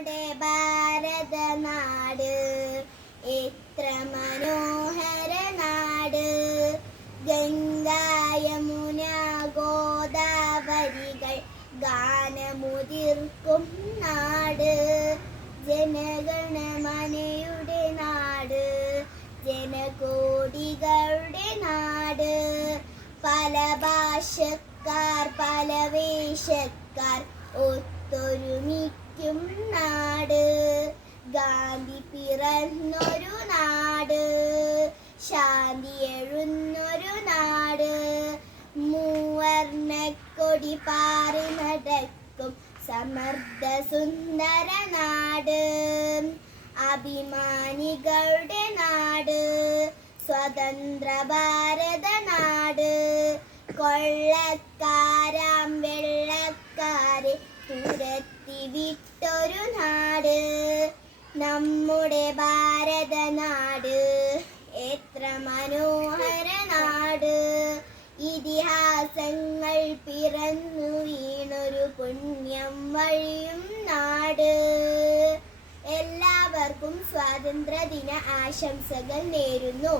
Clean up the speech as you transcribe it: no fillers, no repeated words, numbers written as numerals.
നമ്മുടെ ഭാരതനാട് എത്ര മനോഹര നാട്. ഗംഗാ യമുന ഗോദാവരികൾ ഗാനമുതിർക്കും നാട്. ജനഗണമനയുടെ നാട്, ജനകോടികളുടെ നാട്. പല ഭാഷക്കാർ പല വേഷക്കാർ ഒത്തൊരുമിക്കും നാട്. ഗാന്ധി പിറന്നൊരു നാട്, ശാന്തി എഴുന്നൊരു നാട്. മൂവർണ്ണക്കൊടി പാറി നടക്കും സമൃദ്ധ സുന്ദര നാട്. അഭിമാനികളുടെ നാട്, സ്വതന്ത്ര ഭാരത നാട്. കൊള്ളക്കാരാം വെള്ളക്കാരെ തുരത്തി വിട്ടൊരു നാട്. നമ്മുടെ ഭാരതനാട് എത്ര മനോഹര നാട്. ഇതിഹാസങ്ങൾ പിറന്നു വീണൊരു പുണ്യം വഴിയും നാട്. എല്ലാവർക്കും സ്വാതന്ത്ര്യദിന ആശംസകൾ നേരുന്നു.